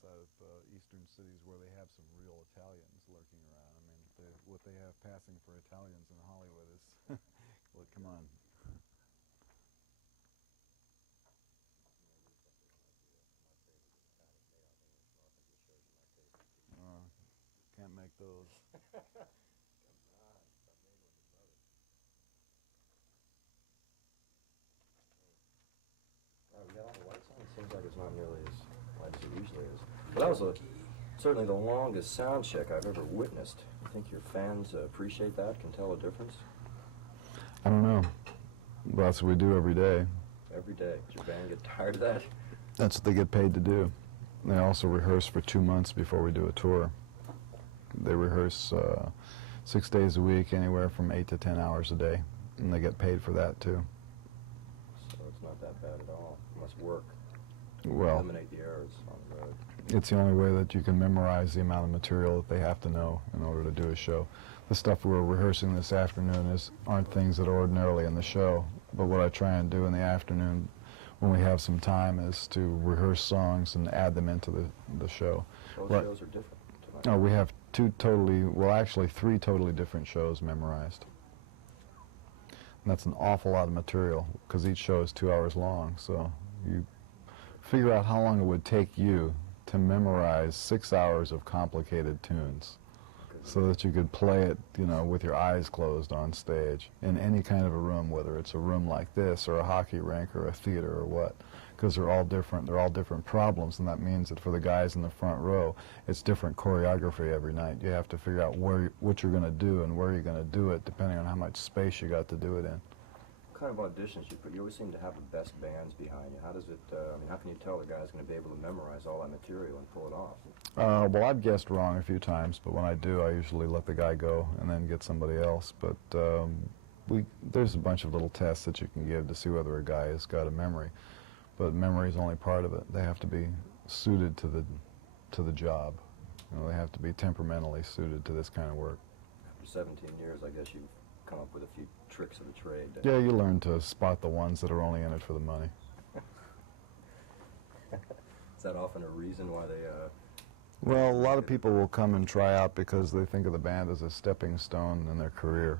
outside of eastern cities where they have some real Italians lurking around. I mean, what they have passing for Italians in Hollywood is, well, come on. Can't make those. We got all the lights on. It seems like it's not nearly as light as it usually is. But that was certainly the longest sound check I've ever witnessed. You think your fans appreciate that, can tell a difference? I don't know. Well, that's what we do every day. Every day. Does your band get tired of that? That's what they get paid to do. They also rehearse for 2 months before we do a tour. They rehearse 6 days a week, anywhere from 8 to 10 hours a day, and they get paid for that too. So it's not that bad at all. You must work. Well, eliminate the errors on the road. It's the only way that you can memorize the amount of material that they have to know in order to do a show. The stuff we're rehearsing this afternoon aren't things that are ordinarily in the show, but what I try and do in the afternoon when we have some time is to rehearse songs and add them into the show. Both shows are different tonight. No, we have three totally different shows memorized. And that's an awful lot of material, because each show is 2 hours long, so you figure out how long it would take you to memorize 6 hours of complicated tunes so that you could play it, with your eyes closed on stage in any kind of a room, whether it's a room like this or a hockey rink or a theater or what, because they're all different. They're all different problems, and that means that for the guys in the front row, it's different choreography every night. You have to figure out what you're going to do and where you're going to do it, depending on how much space you got to do it in. What kind of auditions you put? You always seem to have the best bands behind you. How does it, how can you tell the guy's going to be able to memorize all that material and pull it off? Well, I've guessed wrong a few times, but when I do, I usually let the guy go and then get somebody else. But there's a bunch of little tests that you can give to see whether a guy has got a memory. But memory is only part of it. They have to be suited to the job. They have to be temperamentally suited to this kind of work. After 17 years, I guess you've come up with a few tricks of the trade. Yeah, you learn to spot the ones that are only in it for the money. Is that often a reason why they... Well, a lot of people will come and try out because they think of the band as a stepping stone in their career.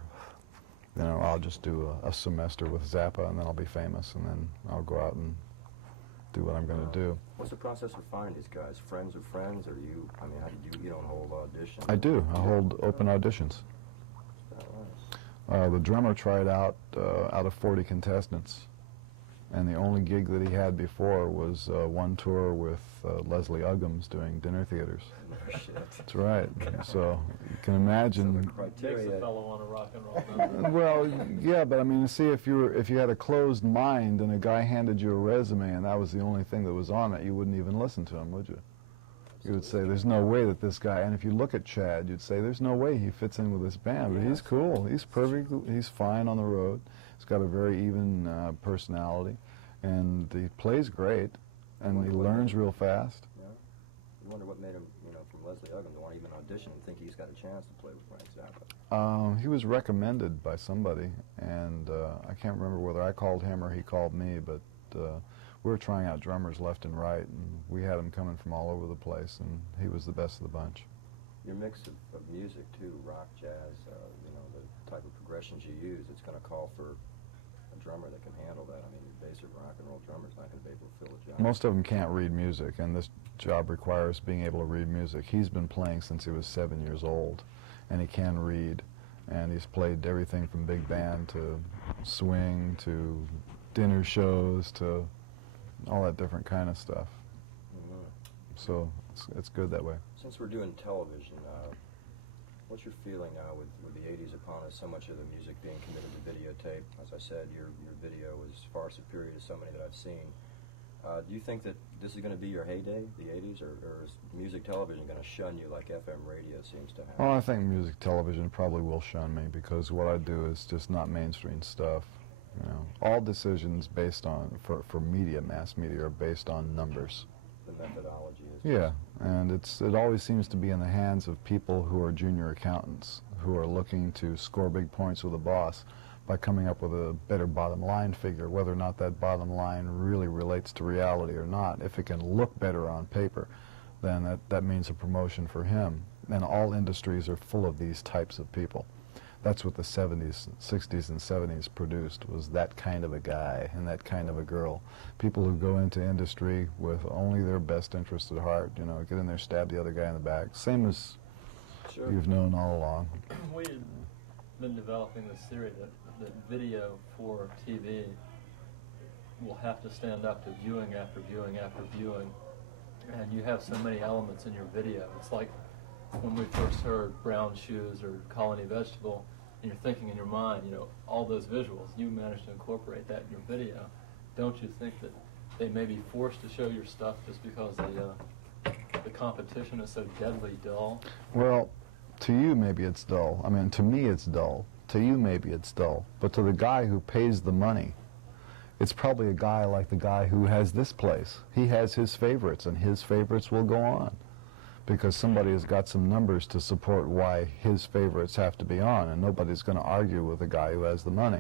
I'll just do a semester with Zappa and then I'll be famous, and then I'll go out and do what I'm going to do. What's the process for finding these guys? Friends of friends, or you don't hold auditions? I do. I hold open auditions. The drummer tried out of 40 contestants, and the only gig that he had before was one tour with Leslie Uggams doing dinner theaters. Oh, shit. That's right. So you can imagine. Makes a fellow want to rock and roll. Well, yeah, but I mean, see, if you had a closed mind and a guy handed you a resume and that was the only thing that was on it, you wouldn't even listen to him, would you? You would say, there's no way that this guy, and if you look at Chad, you'd say, there's no way he fits in with this band, but he's cool, he's perfect, he's fine on the road, he's got a very even personality, and he plays great, and he learns real fast. Yeah. You wonder what made him, from Leslie Uggams, to want to even audition and think he's got a chance to play with Frank Zappa. He was recommended by somebody, and I can't remember whether I called him or he called me, but we were trying out drummers left and right, and we had him coming from all over the place, and he was the best of the bunch. Your mix of music, too, rock, jazz, the type of progressions you use, it's going to call for a drummer that can handle that. I mean, your basic rock and roll drummer's not going to be able to fill a job. Most of them can't read music, and this job requires being able to read music. He's been playing since he was 7 years old, and he can read, and he's played everything from big band to swing to dinner shows to all that different kind of stuff. Mm-hmm. So it's good that way. Since we're doing television, what's your feeling now with the 80s upon us, so much of the music being committed to videotape? As I said, your video was far superior to so many that I've seen. Do you think that this is going to be your heyday, the 80s, or is music television going to shun you like FM radio seems to have? Well, I think music television probably will shun me, because what I do is just not mainstream stuff. All decisions based on, for media, mass media, are based on numbers. The methodology is... Yeah, and it always seems to be in the hands of people who are junior accountants, who are looking to score big points with a boss by coming up with a better bottom line figure, whether or not that bottom line really relates to reality or not. If it can look better on paper, then that means a promotion for him. And all industries are full of these types of people. That's what the 70s, 60s, and 70s produced, was that kind of a guy and that kind of a girl. People who go into industry with only their best interest at heart, you know, get in there, stab the other guy in the back. Same as you've known all along. We had been developing this theory that video for TV will have to stand up to viewing after viewing after viewing. And you have so many elements in your video. It's like when we first heard Brown Shoes or Colony Vegetable, and you're thinking in your mind, you know, all those visuals, you managed to incorporate that in your video. Don't you think that they may be forced to show your stuff just because the competition is so deadly dull? Well, to you maybe it's dull. I mean, to me it's dull. To you maybe it's dull. But to the guy who pays the money, it's probably a guy like the guy who has this place. He has his favorites, and his favorites will go on, because somebody has got some numbers to support why his favorites have to be on, and nobody's going to argue with the guy who has the money.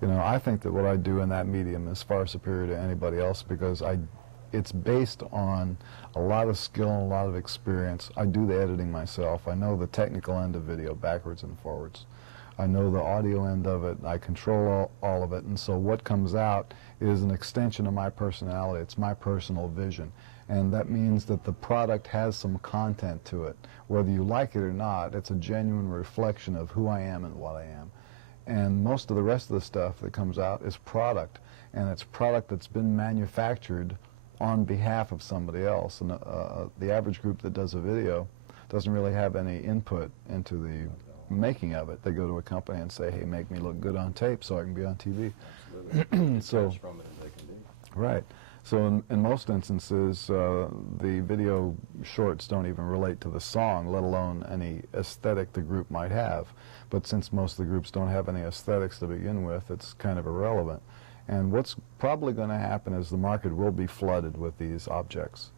You know, I think that what I do in that medium is far superior to anybody else, because it's based on a lot of skill and a lot of experience. I do the editing myself. I know the technical end of video backwards and forwards. I know the audio end of it. I control all of it, and so what comes out is an extension of my personality. It's my personal vision. And that means that the product has some content to it. Whether you like it or not, it's a genuine reflection of who I am and what I am. And most of the rest of the stuff that comes out is product. And it's product that's been manufactured on behalf of somebody else. And the average group that does a video doesn't really have any input into the making of it. They go to a company and say, hey, make me look good on tape so I can be on TV. Absolutely. So, from it as they can be. Right. So in most instances, the video shorts don't even relate to the song, let alone any aesthetic the group might have. But since most of the groups don't have any aesthetics to begin with, it's kind of irrelevant. And what's probably going to happen is the market will be flooded with these objects.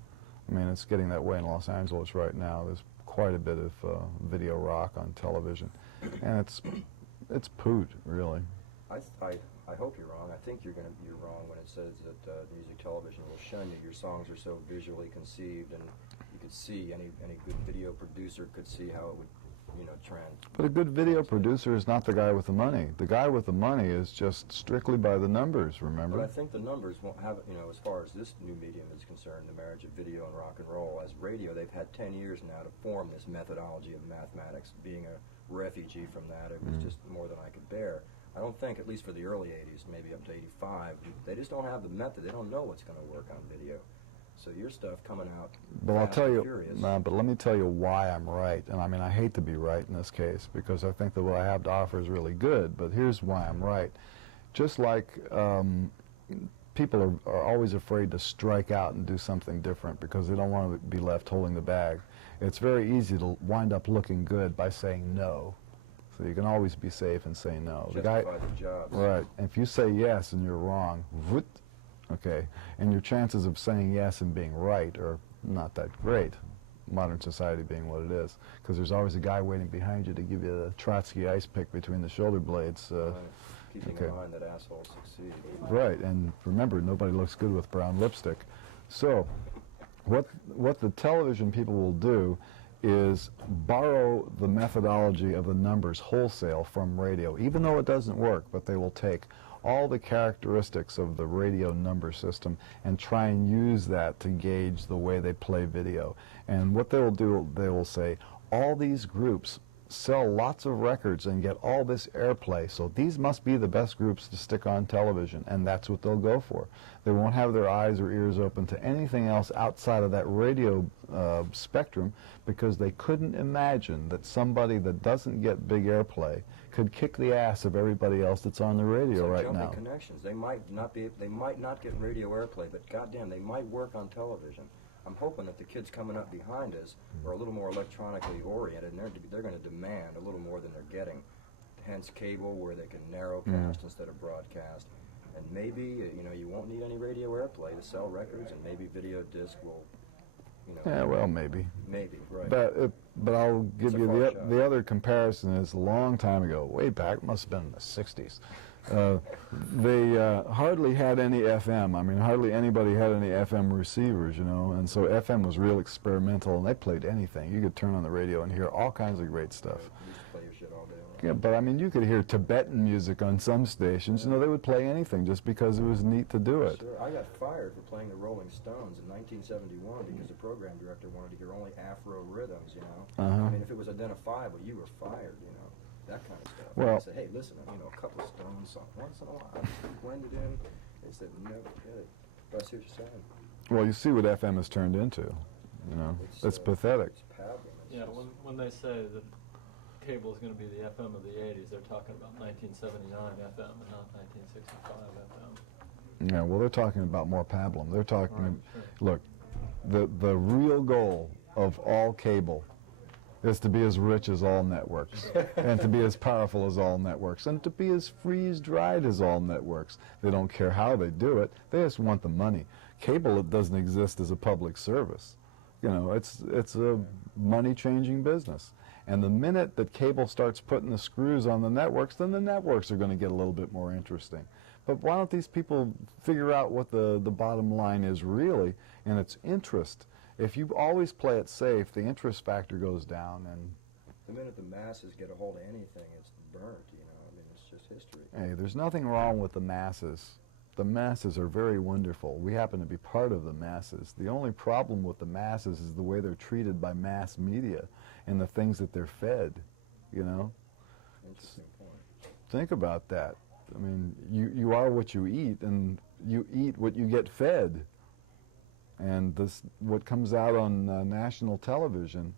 I mean, it's getting that way in Los Angeles right now. There's quite a bit of video rock on television. And it's poot, really. I hope you're wrong. I think you're wrong when it says that music television will shun you. Your songs are so visually conceived, and you could see any good video producer could see how it would, you know, trend. But a good video producer is not the guy with the money. The guy with the money is just strictly by the numbers, remember? But I think the numbers won't have, you know, as far as this new medium is concerned, the marriage of video and rock and roll. As radio, they've had 10 years now to form this methodology of mathematics. Being a refugee from that, it was just more than I could bear. I don't think, at least for the early 80s, maybe up to 85, they just don't have the method. They don't know what's going to work on video. So your stuff coming out But I'll tell you, furious. but let me tell you why I'm right. And I mean, I hate to be right in this case, because I think that what I have to offer is really good, but here's why I'm right. Just like people are always afraid to strike out and do something different because they don't want to be left holding the bag. It's very easy to wind up looking good by saying no. So you can always be safe and say no. Justify the jobs. Right. And if you say yes and you're wrong, whoop, okay, and your chances of saying yes and being right are not that great, modern society being what it is, because there's always a guy waiting behind you to give you the Trotsky ice pick between the shoulder blades. Right. Keeping in mind that assholes succeed. Right, and remember, nobody looks good with brown lipstick. So what the television people will do is borrow the methodology of the numbers wholesale from radio, even though it doesn't work, but they will take all the characteristics of the radio number system and try and use that to gauge the way they play video. And what they will do, they will say, all these groups sell lots of records and get all this airplay, so these must be the best groups to stick on television, and that's what they'll go for. They won't have their eyes or ears open to anything else outside of that radio spectrum, because they couldn't imagine that somebody that doesn't get big airplay could kick the ass of everybody else that's on the radio right now. Connections. They might not get radio airplay, but goddamn, they might work on television. I'm hoping that the kids coming up behind us are a little more electronically oriented, and they're going to demand a little more than they're getting. Hence cable, where they can narrowcast instead of broadcast. And maybe, you know, you won't need any radio airplay to sell records, and maybe video disc will, you know. Yeah, well, maybe. Maybe, right. But I'll give you the other comparison is a long time ago, way back, must have been in the 60s. They hardly had any FM. I mean, hardly anybody had any FM receivers, you know, and so FM was real experimental, and they played anything. You could turn on the radio and hear all kinds of great stuff. You used to play your shit all day long. Yeah, but I mean, you could hear Tibetan music on some stations. You know, they would play anything just because it was neat to do it. Sure. I got fired for playing the Rolling Stones in 1971 because the program director wanted to hear only Afro rhythms, you know. Uh-huh. I mean, if it was identifiable, you were fired, you know. That kind of stuff. Well- I said, hey, listen, you know, a couple of Stones songs once in a while, blended in. They said, no, get it. But I see what you're saying. Well, you see what FM has turned into, you know. It's pathetic. It's pablum. It's Yeah, just- when they say that cable is going to be the FM of the 80s, they're talking about 1979 FM and not 1965 FM. Yeah, well, they're talking about more pablum. They're talking, Right, sure. look, the real goal of all cable is to be as rich as all networks, and to be as powerful as all networks, and to be as freeze-dried as all networks. They don't care how they do it. They just want the money. Cable, it doesn't exist as a public service. You know, it's a money-changing business. And the minute that cable starts putting the screws on the networks, then the networks are going to get a little bit more interesting. But why don't these people figure out what the bottom line is really, and it's interest. If you always play it safe, the interest factor goes down, and The minute the masses get a hold of anything, it's burnt, you know. I mean, it's just history. hey, there's nothing wrong with the masses. The masses are very wonderful. We happen to be part of the masses. The only problem with the masses is the way they're treated by mass media and the things that they're fed, you know? Interesting point. Think about that. I mean, you are what you eat, and you eat what you get fed. And this, what comes out on national television,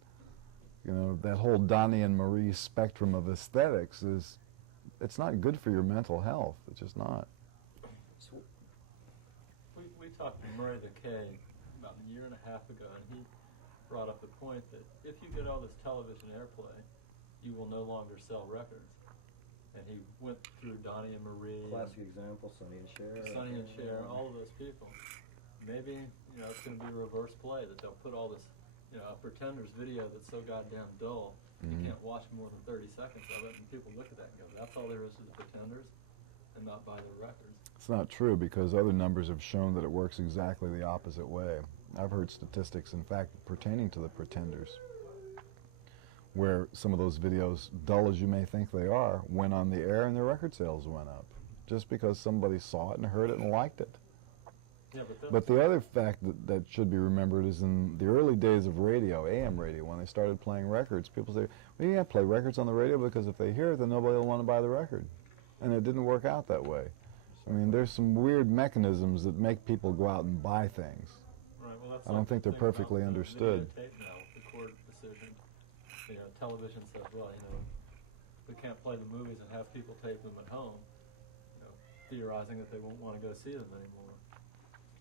you know, that whole Donnie and Marie spectrum of aesthetics is, it's not good for your mental health. It's just not. So, We talked to Murray the K about a year and a half ago, and he brought up the point that if you get all this television airplay, you will no longer sell records. And he went through Donnie and Marie, classic example, Sonny and Cher. Sonny and Cher, all of those people. Maybe, you know, it's going to be a reverse play, that they'll put all this, you know, a Pretenders video that's so goddamn dull, you can't watch more than 30 seconds of it, and people look at that and go, that's all there is to the Pretenders, and not buy their records. It's not true, because other numbers have shown that it works exactly the opposite way. I've heard statistics, in fact, pertaining to the Pretenders, where some of those videos, dull as you may think they are, went on the air and their record sales went up, just because somebody saw it and heard it and liked it. Yeah, But the other fact that should be remembered is in the early days of radio, AM radio, when they started playing records, people say, well, you can't play records on the radio because if they hear it, then nobody will want to buy the record. And it didn't work out that way. I mean, there's some weird mechanisms that make people go out and buy things. Right, well, that's I don't like think the they're thing about perfectly the understood. videotape now with the court decision. You know, television says, well, you know, we can't play the movies and have people tape them at home, you know, theorizing that they won't want to go see them anymore.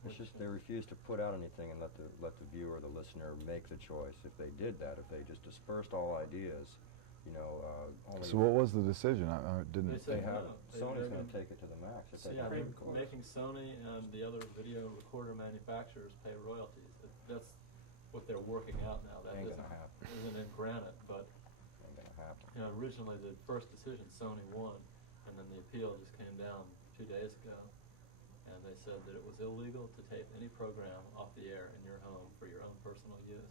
It's just they refuse to put out anything and let the viewer, the listener, make the choice. If they did that, if they just dispersed all ideas, you know, only So what was the decision? I didn't. They they have no, Sony's they're going to gonna- take it to the max. If they Yeah, have they're it, of course. making Sony and the other video recorder manufacturers pay royalties. That's what they're working out now. That Ain't isn't, gonna happen. isn't in granite, but Ain't going to happen. you know, originally the first decision Sony won, and then the appeal just came down 2 days ago, and they said that it was illegal to tape any program off the air in your home for your own personal use,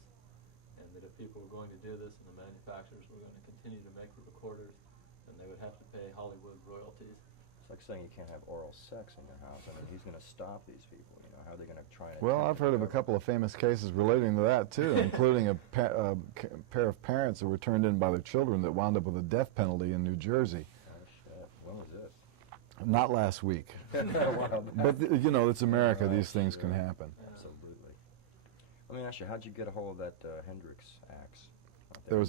and that if people were going to do this and the manufacturers were going to continue to make the recorders, then they would have to pay Hollywood royalties. It's like saying you can't have oral sex in your house. I mean, he's going to stop these people. You know, how are they going to try and... Well, attempt I've to heard of a cover- couple of famous cases relating to that, too, including a pair of parents who were turned in by their children that wound up with a death penalty in New Jersey. Oh, shit. When was this? Not last week. Wow. But, you know, it's America. Right, These things can sure. happen. Absolutely. Let me ask you, how'd you get a hold of that Hendrix axe? There was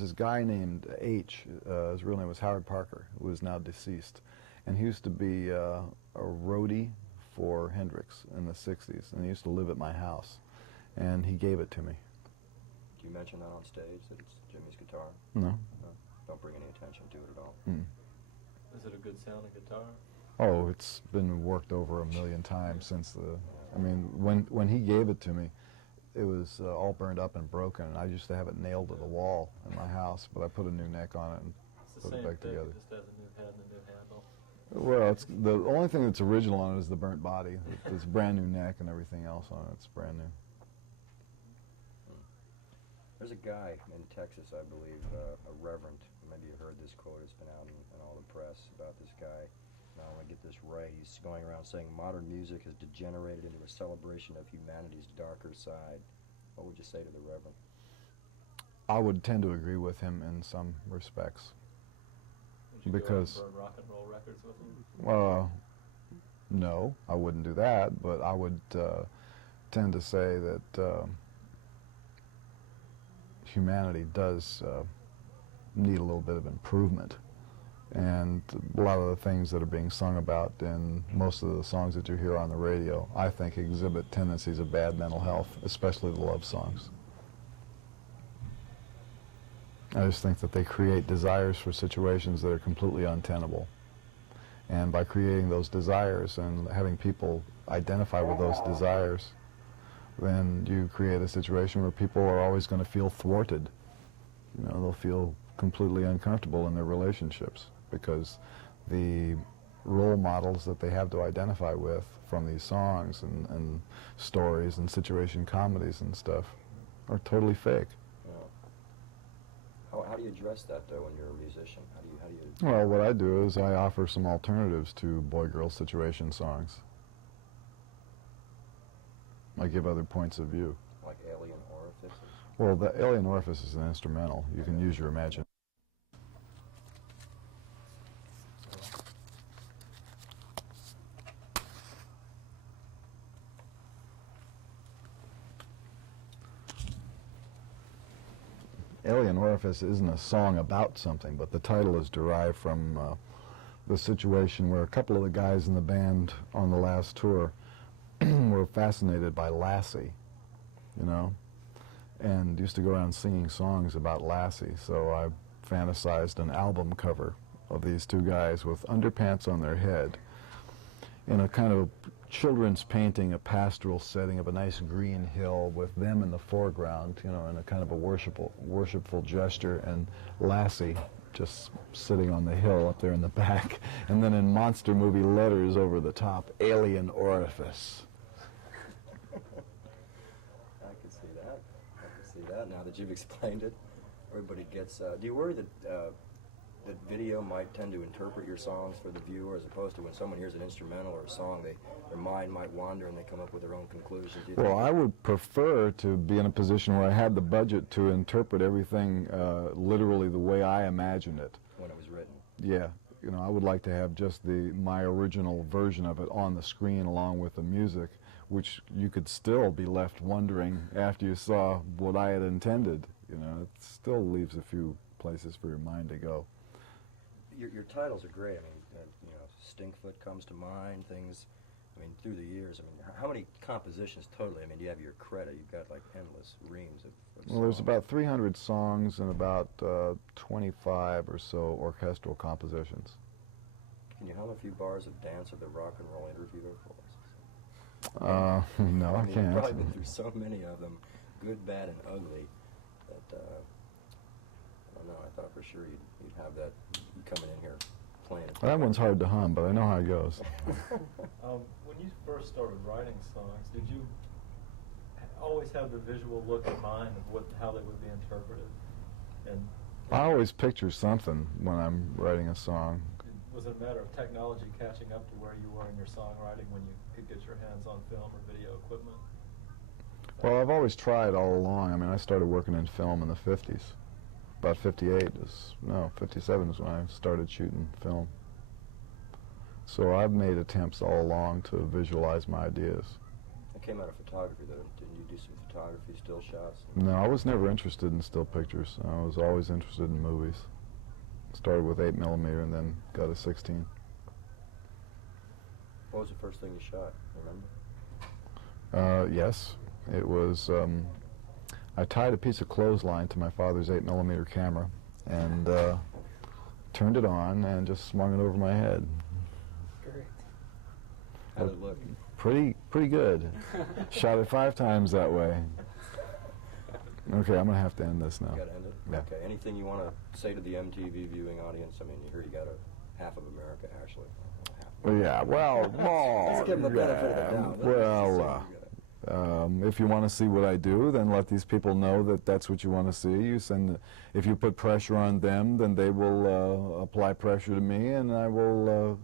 this guy named H. His real name was Howard Parker, who is now deceased. And he used to be a roadie for Hendrix in the 60s. And he used to live at my house. And he gave it to me. Do you mention that on stage, that it's Jimmy's guitar? No. No? Don't bring any attention to it at all? Mm. Is it a good sounding guitar? Oh, it's been worked over 1,000,000 times since the... I mean, when he gave it to me, it was all burned up and broken. And I used to have it nailed to the wall in my house, but I put a new neck on it and It's the put it same back thing, together. it just has a new head and a new handle. Well, it's the only thing that's original on it is the burnt body. It's brand new neck and everything else on it. It's brand new. There's a guy in Texas, I believe, a reverend. Maybe you've heard this quote. It's been out in all the press about this guy. And I want to get this right. He's going around saying modern music has degenerated into a celebration of humanity's darker side. What would you say to the reverend? I would tend to agree with him in some respects. Would you Because go out and burn rock and roll records with him? No, I wouldn't do that, but I would tend to say that humanity does need a little bit of improvement. And a lot of the things that are being sung about in most of the songs that you hear on the radio, I think exhibit tendencies of bad mental health, especially the love songs. I just think that they create desires for situations that are completely untenable. And by creating those desires and having people identify with those desires, then you create a situation where people are always going to feel thwarted. You know, they'll feel completely uncomfortable in their relationships because the role models that they have to identify with from these songs and stories and situation comedies and stuff are totally fake. How do you address that, though, when you're a musician? How do you... Well, what I do is I offer some alternatives to boy-girl situation songs. I give other points of view. Like Alien Orifices? Well, the Alien Orifice is an instrumental. You can use your imagination. Alien Orifice isn't a song about something, but the title is derived from the situation where a couple of the guys in the band on the last tour were fascinated by Lassie, you know, and used to go around singing songs about Lassie. So I fantasized an album cover of these two guys with underpants on their head in a kind of children's painting, a pastoral setting of a nice green hill with them in the foreground, you know, in a kind of a worshipful gesture, and Lassie just sitting on the hill up there in the back, and then in monster movie letters over the top, Alien Orifice. I can see that. I can see that now that you've explained it. Everybody gets... do you worry that that video might tend to interpret your songs for the viewer, as opposed to when someone hears an instrumental or a song, their mind might wander and they come up with their own conclusions? Well, I would prefer to be in a position where I had the budget to interpret everything literally the way I imagined it. When it was written? Yeah. You know, I would like to have just my original version of it on the screen along with the music, which you could still be left wondering after you saw what I had intended. You know, it still leaves a few places for your mind to go. Your titles are great. I mean, you know, Stinkfoot comes to mind, things, I mean, through the years. I mean, how many compositions totally? I mean, do you have your credit? You've got, like, endless reams of Well, there's about 300 songs and about 25 or so orchestral compositions. Can you hum a few bars of Dance of the Rock and Roll Interviewer for us? No, I mean, can't. You've probably been through so many of them, good, bad, and ugly, that, I don't know, I thought for sure you'd have that coming in here playing it. That one's hard to hum, but I know how it goes. When you first started writing songs, did you always have the visual look in mind of how they would be interpreted? And I always picture something when I'm writing a song. was it a matter of technology catching up to where you were in your songwriting when you could get your hands on film or video equipment? Well, I've always tried all along. I mean, I started working in film in the 50s. About 57 is when I started shooting film. So I've made attempts all along to visualize my ideas. It came out of photography, though. Didn't you do some photography, still shots? No, I was never interested in still pictures. I was always interested in movies. Started with 8mm and then got a 16. What was the first thing you shot, remember? Yes, it was, I tied a piece of clothesline to my father's 8mm camera and turned it on and just swung it over my head. Great. How did it look? Pretty good. Shot it 5 times that way. Okay, I'm going to have to end this now. You got to end it? Yeah. Okay, anything you want to say to the MTV viewing audience? I mean, you hear you got half of America, actually. Yeah, well, Let's give them the benefit of the doubt. if you want to see what I do, then let these people know that that's what you want to see. You send, if you put pressure on them, then they will apply pressure to me, and I will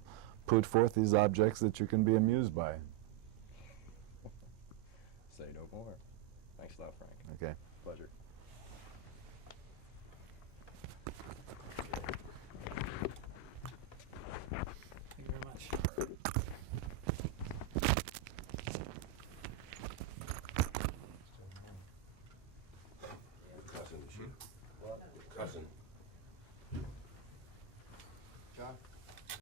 put forth these objects that you can be amused by.